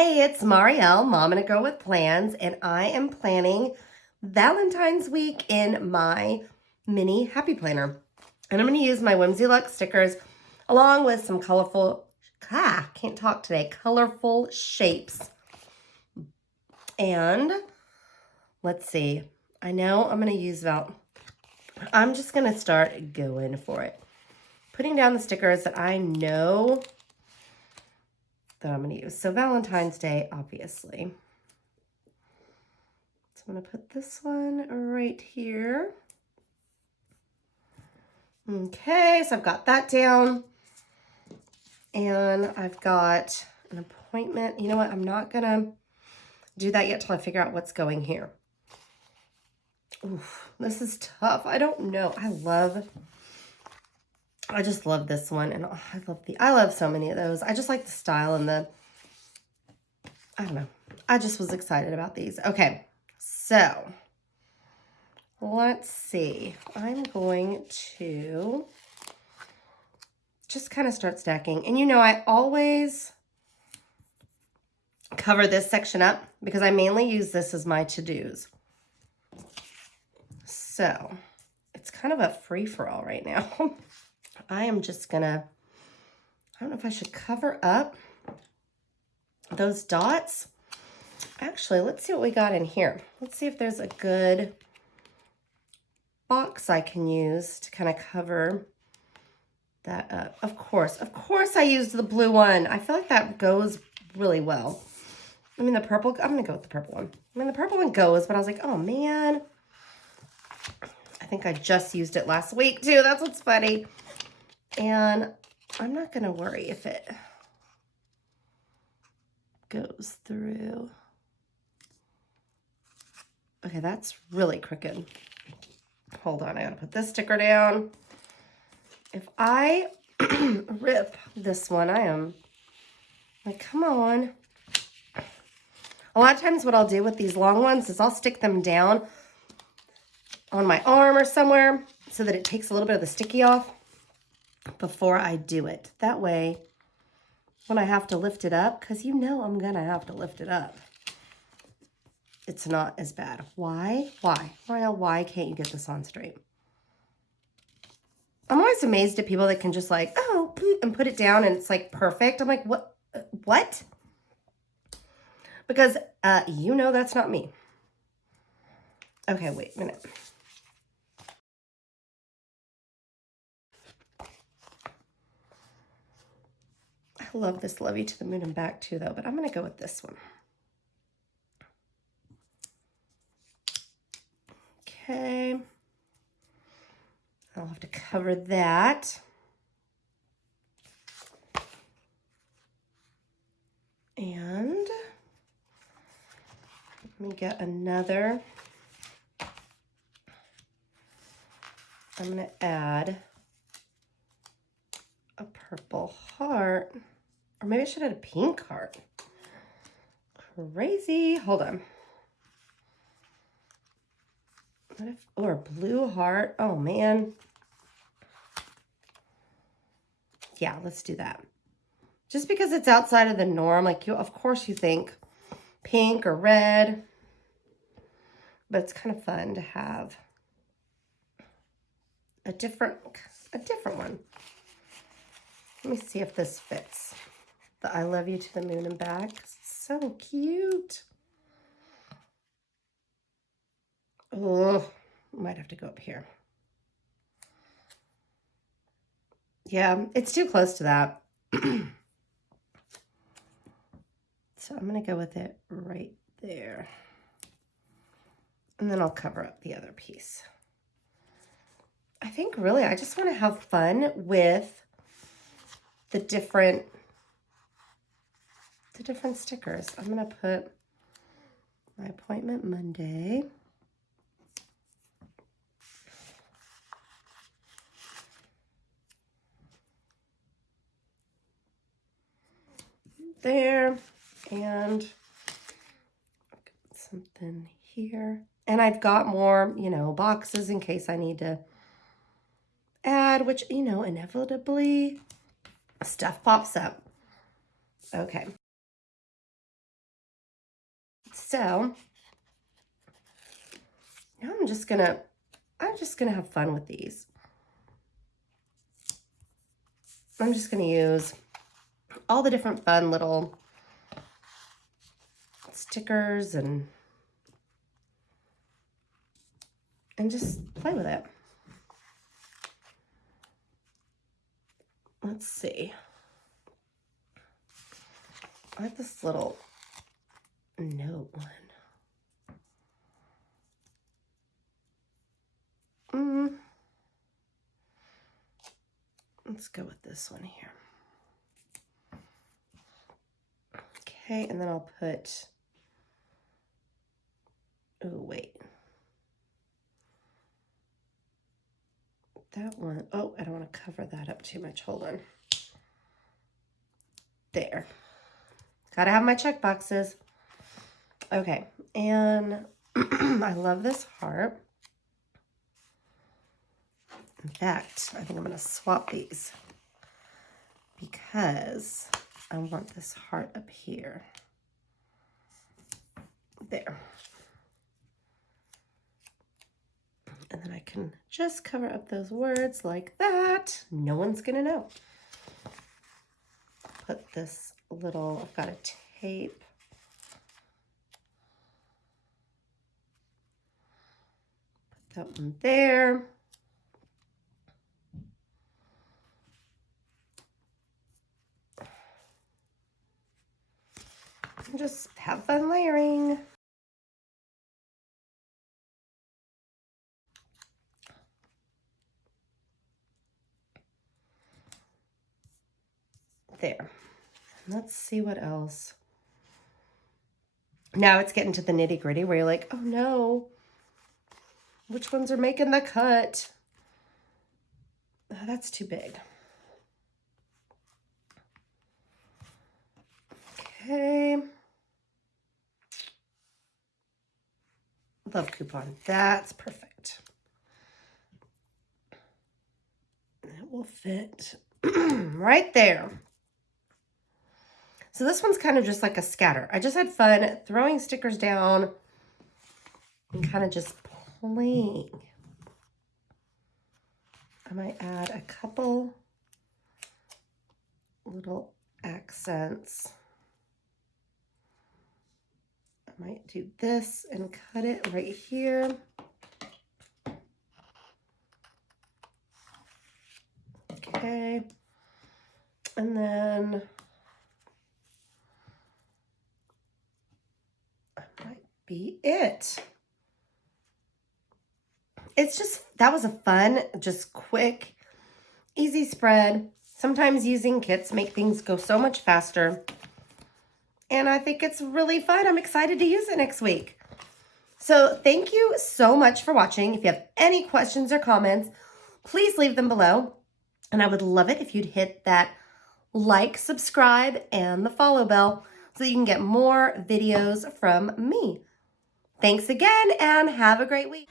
Hey, it's Marielle, Mom and a Girl with Plans, and I am planning Valentine's week in my mini happy planner. And I'm going to use my Whimsy Luxe stickers along with some colorful, can't talk today, colorful shapes. And let's see, I know I'm going to use I'm just going to start going for it. Putting down the stickers that I know that I'm going to use. So Valentine's Day, obviously. So I'm going to put this one right here. Okay, so I've got that down. And I've got an appointment. You know what? I'm not going to do that yet till I figure out what's going here. Oof, this is tough. I don't know. I just love this one. And I love so many of those. I just like the style and I don't know. I just was excited about these. Okay, so let's see. I'm going to just kind of start stacking. And you know, I always cover this section up because I mainly use this as my to-dos. So it's kind of a free-for-all right now. I am just gonna, I don't know if I should cover up those dots. Actually, let's see what we got in here. Let's see if there's a good box I can use to kind of cover that up. Of course I used the blue one. I feel like that goes really well. I mean, the purple, I'm gonna go with the purple one. I mean, the purple one goes, but I was like, oh man. I think I just used it last week too. That's what's funny. And I'm not gonna worry if it goes through. Okay, that's really crooked. Hold on, I gotta put this sticker down. If I rip this one, I am like, come on. A lot of times what I'll do with these long ones is I'll stick them down on my arm or somewhere so that it takes a little bit of the sticky off before I do it. That way, when I have to lift it up, because you know I'm gonna have to lift it up, it's not as bad. Why? Marielle, why can't you get this on straight? I'm always amazed at people that can just like, oh, and put it down and it's like perfect. I'm like, what? What? Because you know that's not me. Okay, wait a minute. I love this Love You to the Moon and Back too, though, but I'm going to go with this one. Okay. I'll have to cover that. And let me get another. I'm going to add a purple heart. Or maybe I should add a pink heart. Crazy. Hold on. What if, or a blue heart? Oh, man. Yeah, let's do that. Just because it's outside of the norm, like of course you think pink or red, but it's kind of fun to have a different one. Let me see if this fits. The I Love You to the Moon and Back. So cute. Oh, might have to go up here. Yeah, it's too close to that. So I'm going to go with it right there. And then I'll cover up the other piece. I think really I just want to have fun with the different stickers. I'm going to put my appointment Monday. There. And something here. And I've got more, you know, boxes in case I need to add, which, you know, inevitably stuff pops up. Okay. So now I'm just gonna have fun with these. I'm just gonna use all the different fun little stickers and just play with it. Let's see. I like this little note one. Let's go with this one here. Okay, and then I'll put, oh wait. That one, oh, I don't want to cover that up too much. Hold on. There. Gotta have my check boxes. Okay, and I love this heart. In fact, I think I'm going to swap these because I want this heart up here. There. And then I can just cover up those words like that. No one's going to know. Put this little, I've got a tape. Put that one there. And just have fun layering. There. Let's see what else. Now it's getting to the nitty-gritty where you're like, oh no, which ones are making the cut? Oh, that's too big. Okay. Love coupon. That's perfect. That will fit right there. So this one's kind of just like a scatter. I just had fun throwing stickers down and kind of just playing. I might add a couple little accents. I might do this and cut it right here. Okay. And then that might be it. It's just, that was a fun, just quick, easy spread. Sometimes using kits make things go so much faster. And I think it's really fun. I'm excited to use it next week. So thank you so much for watching. If you have any questions or comments, please leave them below. And I would love it if you'd hit that like, subscribe, and the follow bell so you can get more videos from me. Thanks again and have a great week.